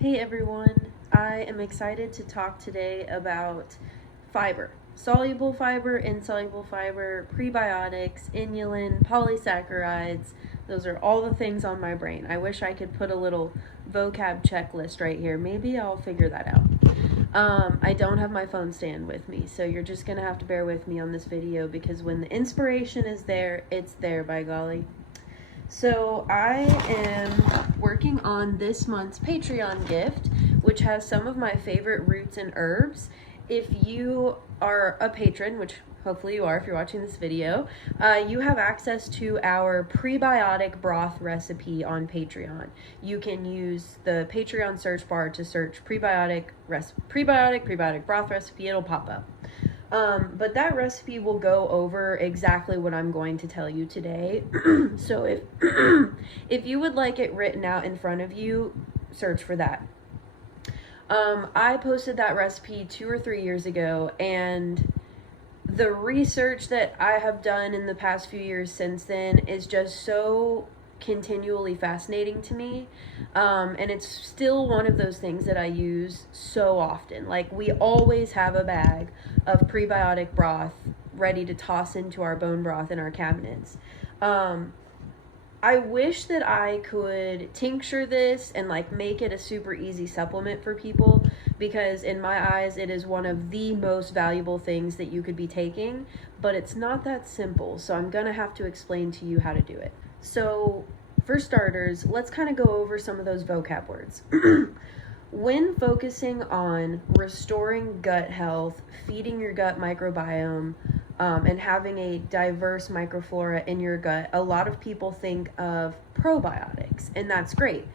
Hey everyone, I am excited to talk today about fiber. Soluble fiber, insoluble fiber, prebiotics, inulin, polysaccharides. Those are all the things on my brain. I wish I could put a little vocab checklist right here. Maybe I'll figure that out. I don't have my phone stand with me, so you're just going to have to bear with me on this video because when the inspiration is there, it's there, by golly. So I am working on this month's Patreon gift, which has some of my favorite roots and herbs. If you are a patron, which hopefully you are if you're watching this video, you have access to our prebiotic broth recipe on Patreon. You can use the Patreon search bar to search prebiotic broth recipe. It'll pop up. But that recipe will go over exactly what I'm going to tell you today. So if you would like it written out in front of you, search for that. I posted that recipe 2 or 3 years ago, and the research that I have done in the past few years since then is just so continually fascinating to me, and it's still one of those things that I use so often. Like, we always have a bag of prebiotic broth ready to toss into our bone broth in our cabinets. I wish that I could tincture this and like make it a super easy supplement for people, because in my eyes it is one of the most valuable things that you could be taking, but it's not that simple. So I'm gonna have to explain to you how to do it. So for starters, let's kind of go over some of those vocab words. When focusing on restoring gut health, feeding your gut microbiome, and having a diverse microflora in your gut, a lot of people think of probiotics, and that's great.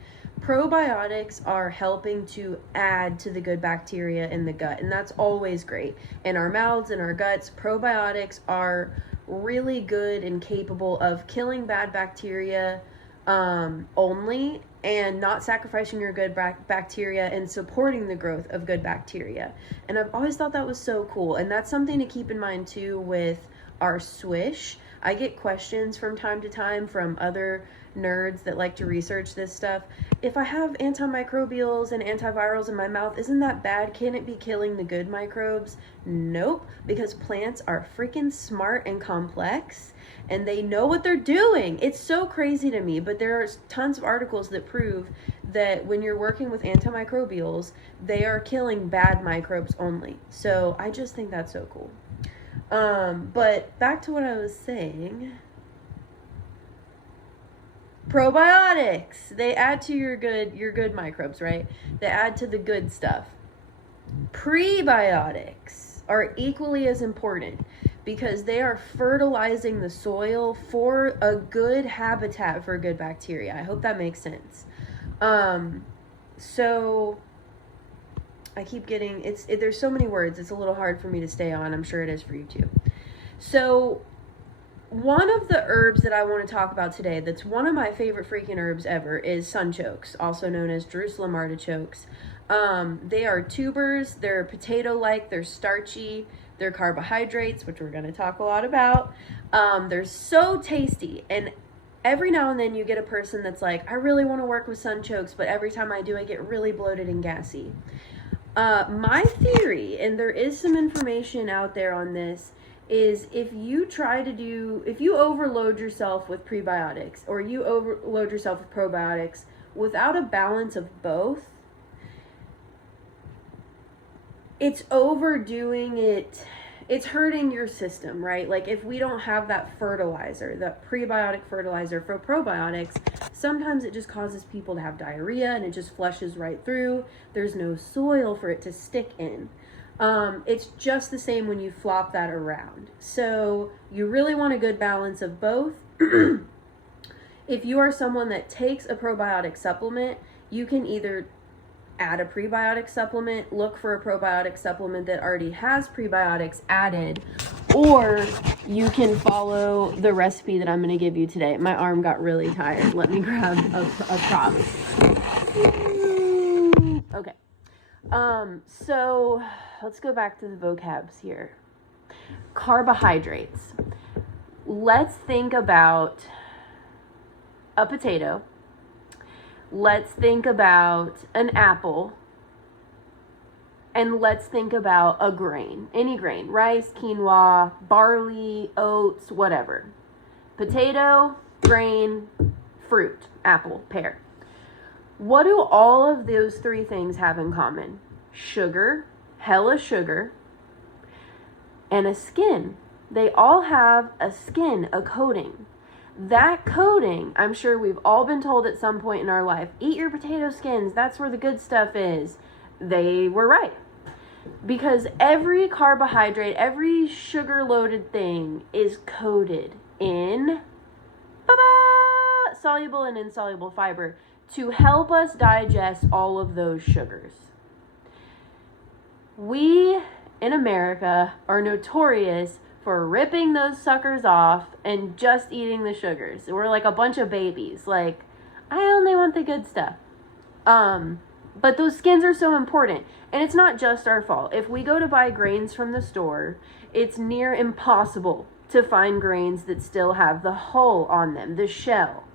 Probiotics are helping to add to the good bacteria in the gut, and that's always great. In our mouths, in our guts, probiotics are really good and capable of killing bad bacteria only, and not sacrificing your good bacteria and supporting the growth of good bacteria. And I've always thought that was so cool, and that's something to keep in mind too with our swish. I get questions from time to time from other nerds that like to research this stuff. If I have antimicrobials and antivirals in my mouth, isn't that bad? Can it be killing the good microbes? Nope, because plants are freaking smart and complex, and they know what they're doing. It's so crazy to me, but there are tons of articles that prove that when you're working with antimicrobials, they are killing bad microbes only. So I just think that's so cool. But back to what I was saying. Probiotics, they add to your good microbes, right? They add to the good stuff. Prebiotics are equally as important because they are fertilizing the soil for a good habitat for good bacteria. I hope that makes sense. So I keep getting, there's so many words, it's a little hard for me to stay on. I'm sure it is for you too. So one of the herbs that I want to talk about today that's one of my favorite freaking herbs ever is sunchokes, also known as Jerusalem artichokes. They are tubers, they're potato-like, they're starchy, they're carbohydrates, which we're going to talk a lot about. They're so tasty, and every now and then you get a person that's like, I really want to work with sunchokes, but every time I do, I get really bloated and gassy. My theory, and there is some information out there on this, is if you overload yourself with prebiotics or you overload yourself with probiotics without a balance of both, it's overdoing it. It's hurting your system, right? Like, if we don't have that fertilizer, that prebiotic fertilizer for probiotics, sometimes it just causes people to have diarrhea and it just flushes right through. There's no soil for it to stick in. It's just the same when you flop that around. So you really want a good balance of both. If you are someone that takes a probiotic supplement, you can either add a prebiotic supplement, look for a probiotic supplement that already has prebiotics added, or you can follow the recipe that I'm going to give you today. My arm got really tired. Let me grab a prop. Okay. So let's go back to the vocabs here. Carbohydrates. Let's think about a potato. let's think about an apple, and let's think about a grain, any grain, rice, quinoa, barley, oats, whatever. Potato, grain, fruit, apple, pear. What do all of those three things have in common? Sugar, hella sugar, and a skin. They all have a skin, a coating. That coating, I'm sure we've all been told at some point in our life, eat your potato skins, that's where the good stuff is. They were right. Because every carbohydrate, every sugar-loaded thing is coated in soluble and insoluble fiber to help us digest all of those sugars. We in America are notorious for ripping those suckers off and just eating the sugars. We're like a bunch of babies. Like, I only want the good stuff. But those skins are so important. And it's not just our fault. If we go to buy grains from the store, it's near impossible to find grains that still have the hull on them, the shell.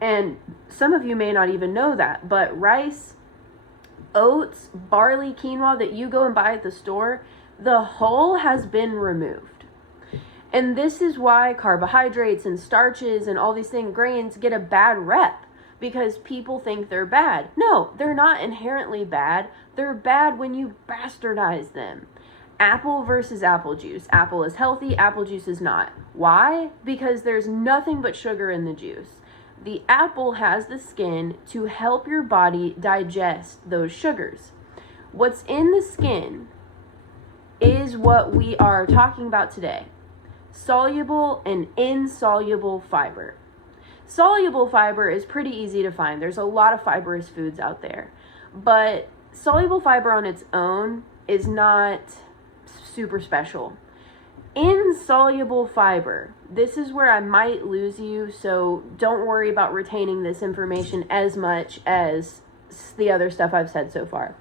And some of you may not even know that, but rice, oats, barley, quinoa that you go and buy at the store, the hull has been removed. And this is why carbohydrates and starches and all these things, grains, get a bad rep. Because people think they're bad. No, they're not inherently bad. They're bad when you bastardize them. Apple versus apple juice. Apple is healthy, apple juice is not. Why? Because there's nothing but sugar in the juice. The apple has the skin to help your body digest those sugars. What's in the skin is what we are talking about today. Soluble and insoluble fiber. Soluble fiber is pretty easy to find. There's a lot of fibrous foods out there. But soluble fiber on its own is not super special. Insoluble fiber, this is where I might lose you, so don't worry about retaining this information as much as the other stuff I've said so far.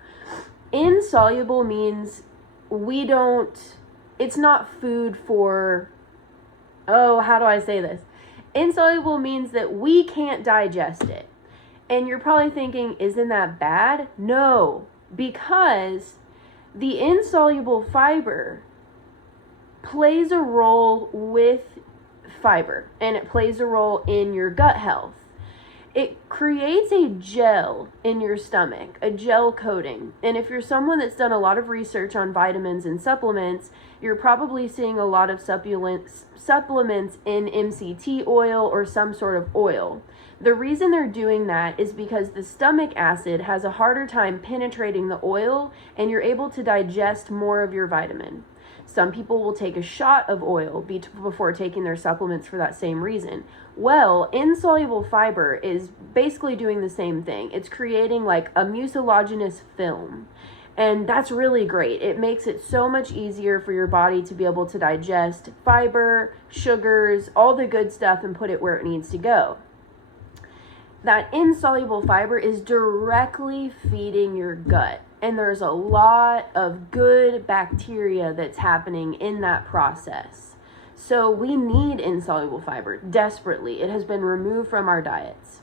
Insoluble means it's not food for, how do I say this? Insoluble means that we can't digest it. And you're probably thinking, isn't that bad? No, because the insoluble fiber plays a role with fiber, and it plays a role in your gut health. It creates a gel in your stomach, a gel coating. And if you're someone that's done a lot of research on vitamins and supplements, you're probably seeing a lot of supplements in MCT oil or some sort of oil. The reason they're doing that is because the stomach acid has a harder time penetrating the oil, and you're able to digest more of your vitamin. Some people will take a shot of oil before taking their supplements for that same reason. Well, insoluble fiber is basically doing the same thing. It's creating like a mucilaginous film. And that's really great. It makes it so much easier for your body to be able to digest fiber, sugars, all the good stuff, and put it where it needs to go. That insoluble fiber is directly feeding your gut. And there's a lot of good bacteria that's happening in that process. So we need insoluble fiber desperately. It has been removed from our diets.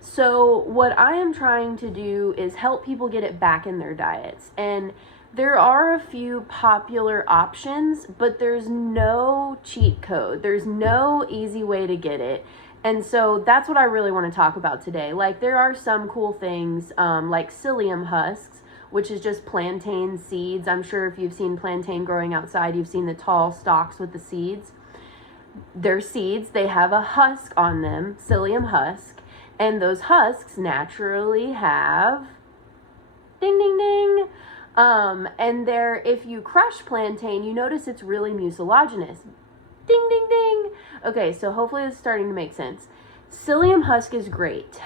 So what I am trying to do is help people get it back in their diets. And there are a few popular options, but there's no cheat code. There's no easy way to get it. And so that's what I really want to talk about today. Like, there are some cool things like psyllium husks, which is just plantain seeds. I'm sure if you've seen plantain growing outside, you've seen the tall stalks with the seeds. They're seeds. They have a husk on them, psyllium husk. And those husks naturally have, ding, ding, ding. And if you crush plantain, you notice it's really mucilaginous. Ding, ding, ding. Okay, so hopefully it's starting to make sense. Psyllium husk is great.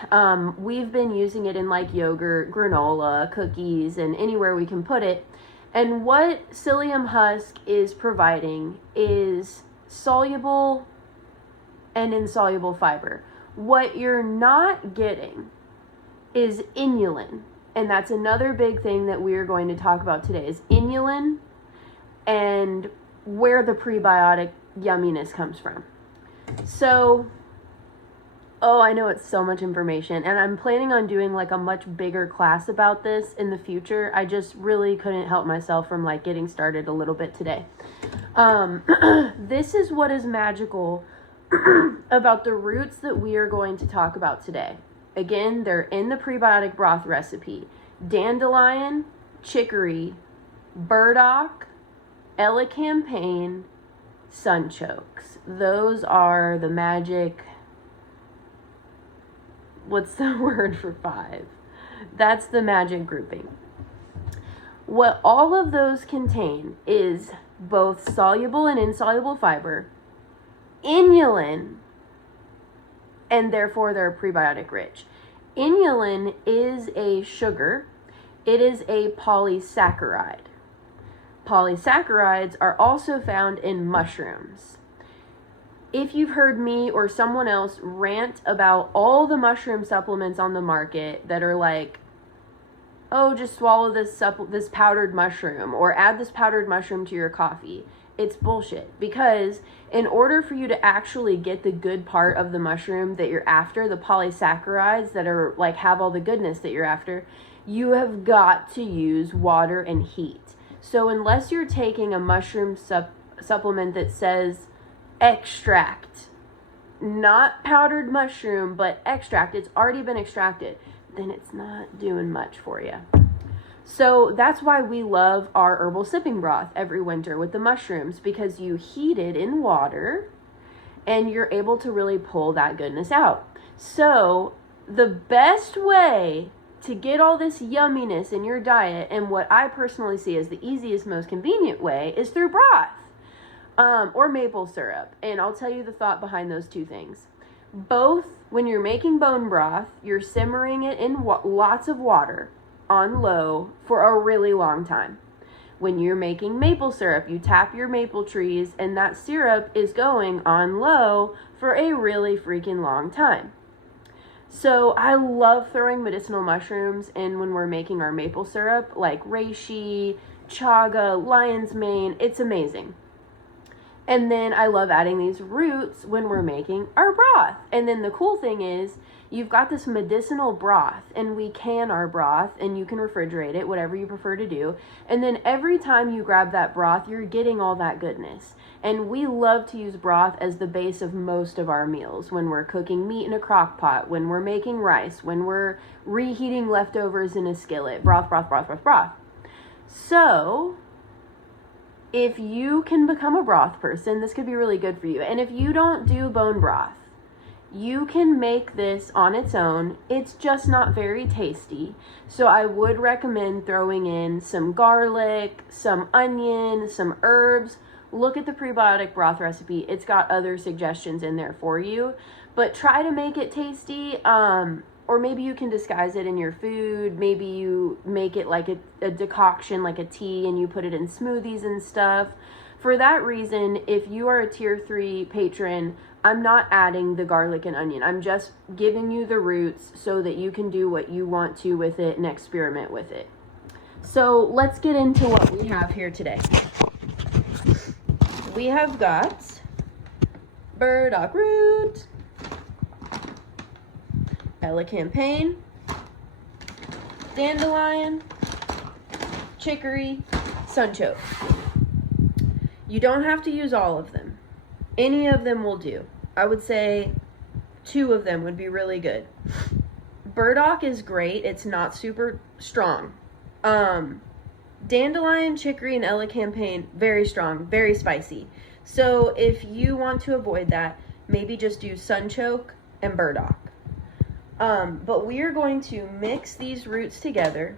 We've been using it in like yogurt, granola, cookies, and anywhere we can put it. And what psyllium husk is providing is soluble and insoluble fiber. What you're not getting is inulin. And that's another big thing that we are going to talk about today is inulin and where the prebiotic yumminess comes from. So Oh, I know it's so much information, and I'm planning on doing like a much bigger class about this in the future. I just really couldn't help myself from like getting started a little bit today. This is what is magical about the roots that we are going to talk about today. Again, they're in the prebiotic broth recipe. Dandelion, chicory, burdock, elecampane, sunchokes. Those are the magic... What's the word for 5? That's the magic grouping. What all of those contain is both soluble and insoluble fiber, inulin, and therefore they're prebiotic rich. Inulin is a sugar. It is a polysaccharide. Polysaccharides are also found in mushrooms. If you've heard me or someone else rant about all the mushroom supplements on the market that are like, oh, just swallow this powdered mushroom or add this powdered mushroom to your coffee, it's bullshit. Because in order for you to actually get the good part of the mushroom that you're after, the polysaccharides that are like have all the goodness that you're after, you have got to use water and heat. So unless you're taking a mushroom supplement that says extract, not powdered mushroom, but extract, it's already been extracted, then it's not doing much for you. So that's why we love our herbal sipping broth every winter with the mushrooms, because you heat it in water and you're able to really pull that goodness out. So the best way to get all this yumminess in your diet, and what I personally see as the easiest, most convenient way, is through broth. Or maple syrup. And I'll tell you the thought behind those two things. Both, when you're making bone broth, you're simmering it in lots of water on low for a really long time. When you're making maple syrup, you tap your maple trees and that syrup is going on low for a really freaking long time. So I love throwing medicinal mushrooms in when we're making our maple syrup, like reishi, chaga, lion's mane. It's amazing. And then I love adding these roots when we're making our broth. And then the cool thing is you've got this medicinal broth, and we can our broth, and you can refrigerate it, whatever you prefer to do. And then every time you grab that broth, you're getting all that goodness. And we love to use broth as the base of most of our meals. When we're cooking meat in a crock pot, when we're making rice, when we're reheating leftovers in a skillet. Broth, broth, broth, broth, broth. So if you can become a broth person, this could be really good for you. And if you don't do bone broth, you can make this on its own. It's just not very tasty. So I would recommend throwing in some garlic, some onion, some herbs. Look at the prebiotic broth recipe. It's got other suggestions in there for you. But try to make it tasty. Or maybe you can disguise it in your food. Maybe you make it like a decoction, like a tea, and you put it in smoothies and stuff. For that reason, if you are a tier 3 patron, I'm not adding the garlic and onion. I'm just giving you the roots so that you can do what you want to with it and experiment with it. So let's get into what we have here today. We have got burdock root, elecampane, dandelion, chicory, sunchoke. You don't have to use all of them. Any of them will do. I would say 2 of them would be really good. Burdock is great. It's not super strong. Dandelion, chicory, and elecampane, very strong, very spicy. So if you want to avoid that, maybe just do sunchoke and burdock. But we are going to mix these roots together,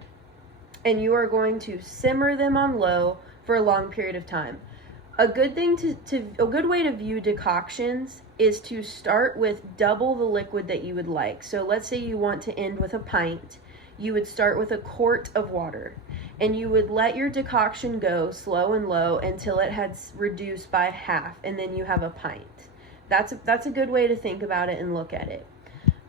and you are going to simmer them on low for a long period of time. A good thing a good way to view decoctions is to start with double the liquid that you would like. So let's say you want to end with a pint. You would start with a quart of water, and you would let your decoction go slow and low until it had reduced by half, and then you have a pint. That's a good way to think about it and look at it.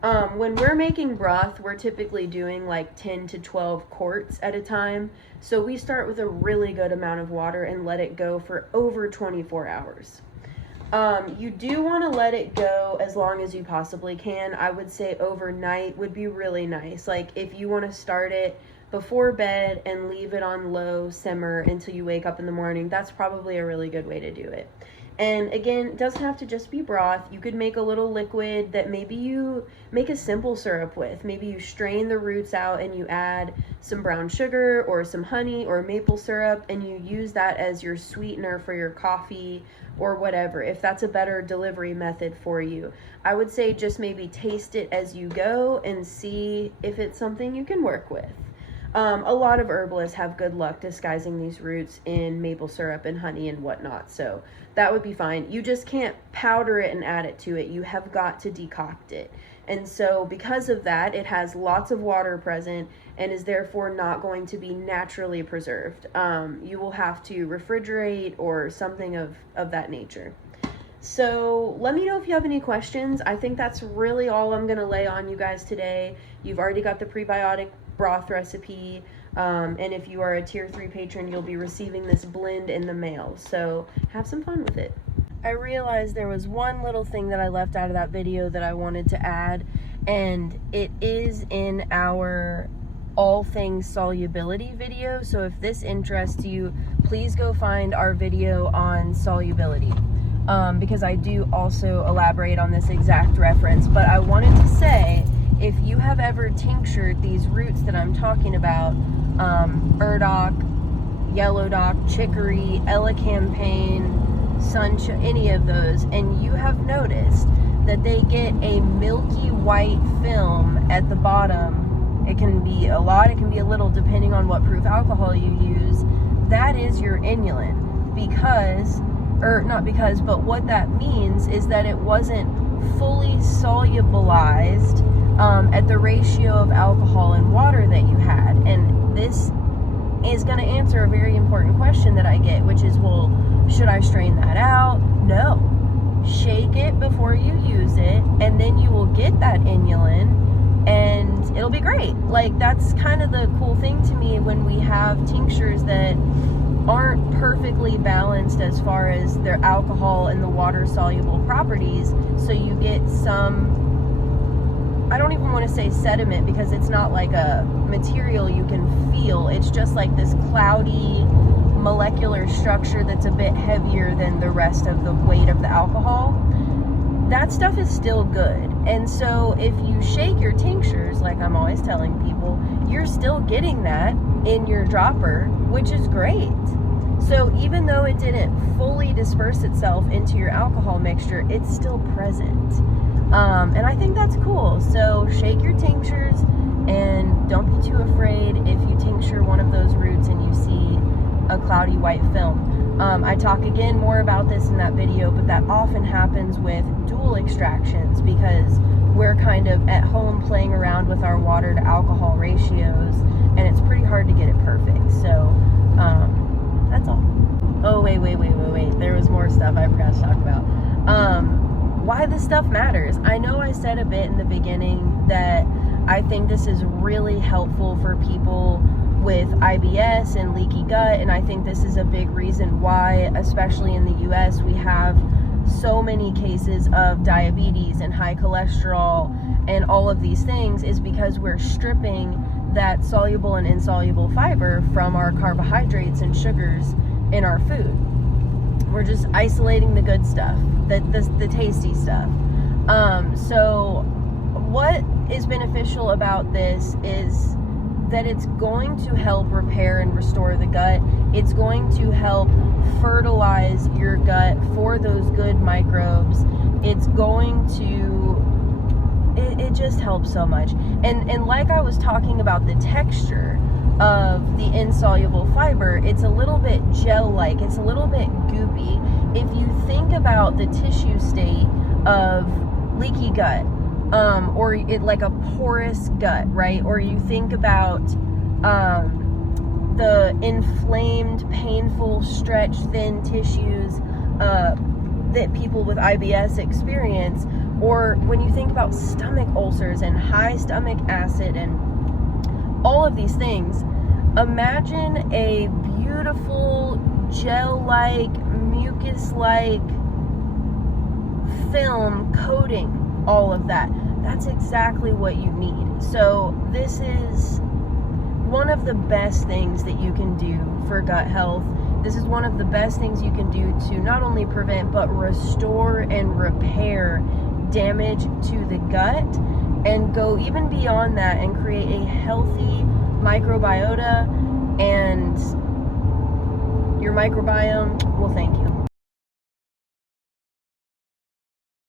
When we're making broth, we're typically doing like 10 to 12 quarts at a time. So we start with a really good amount of water and let it go for over 24 hours. You do want to let it go as long as you possibly can. I would say overnight would be really nice. Like if you want to start it before bed and leave it on low simmer until you wake up in the morning, that's probably a really good way to do it. And again, it doesn't have to just be broth. You could make a little liquid that maybe you make a simple syrup with. Maybe you strain the roots out and you add some brown sugar or some honey or maple syrup, and you use that as your sweetener for your coffee or whatever, if that's a better delivery method for you. I would say just maybe taste it as you go and see if it's something you can work with. A lot of herbalists have good luck disguising these roots in maple syrup and honey and whatnot, so that would be fine. You just can't powder it and add it to it. You have got to decoct it. And so because of that, it has lots of water present and is therefore not going to be naturally preserved. You will have to refrigerate or something of that nature. So let me know if you have any questions. I think that's really all I'm going to lay on you guys today. You've already got the prebiotic broth recipe, and if you are a tier 3 patron, you'll be receiving this blend in the mail, so have some fun with it. I realized there was one little thing that I left out of that video that I wanted to add, and it is in our all things solubility video. So if this interests you, please go find our video on solubility, because I do also elaborate on this exact reference. But I wanted to say, if you have ever tinctured these roots that I'm talking about, burdock, yellow dock, chicory, elecampane, sunshine, any of those, and you have noticed that they get a milky white film at the bottom, it can be a lot, it can be a little, depending on what proof alcohol you use, that is your inulin. But what that means is that it wasn't fully solubilized at the ratio of alcohol and water that you had. And this is going to answer a very important question that I get, which is, well, should I strain that out? No. Shake it before you use it, and then you will get that inulin, and it'll be great. Like, that's kind of the cool thing to me when we have tinctures that aren't perfectly balanced as far as their alcohol and the water soluble properties. So you get some, I don't even want to say sediment, because it's not like a material you can feel. It's just like this cloudy molecular structure that's a bit heavier than the rest of the weight of the alcohol. That stuff is still good. And so if you shake your tinctures, like I'm always telling people, you're still getting that in your dropper, which is great. So even though it didn't fully disperse itself into your alcohol mixture, it's still present. And I think that's cool. So shake your tinctures, and don't be too afraid if you tincture one of those roots and you see a cloudy white film. I talk again more about this in that video, but that often happens with dual extractions because we're kind of at home playing around with our water to alcohol ratios, and it's pretty hard to get it perfect. So that's all. Oh, wait. There was more stuff I forgot to talk about. Why this stuff matters. I know I said a bit in the beginning that I think this is really helpful for people with IBS and leaky gut, and I think this is a big reason why, especially in the US, we have so many cases of diabetes and high cholesterol and all of these things, is because we're stripping that soluble and insoluble fiber from our carbohydrates and sugars in our food. We're just isolating the good stuff, the tasty stuff. So what is beneficial about this is that it's going to help repair and restore the gut. It's going to help fertilize your gut for those good microbes. It's going to, it just helps so much. And like I was talking about the texture of the insoluble fiber, it's a little bit gel-like, it's a little bit goopy. If you think about the tissue state of leaky gut, or it like a porous gut, right? Or you think about the inflamed, painful, stretched, thin tissues that people with IBS experience, or when you think about stomach ulcers and high stomach acid and all of these things, imagine a beautiful gel-like, mucus-like film coating all of that. That's exactly what you need. So this is one of the best things that you can do for gut health. This is one of the best things you can do to not only prevent but restore and repair damage to the gut, and go even beyond that and create a healthy microbiota, and your microbiome will thank you.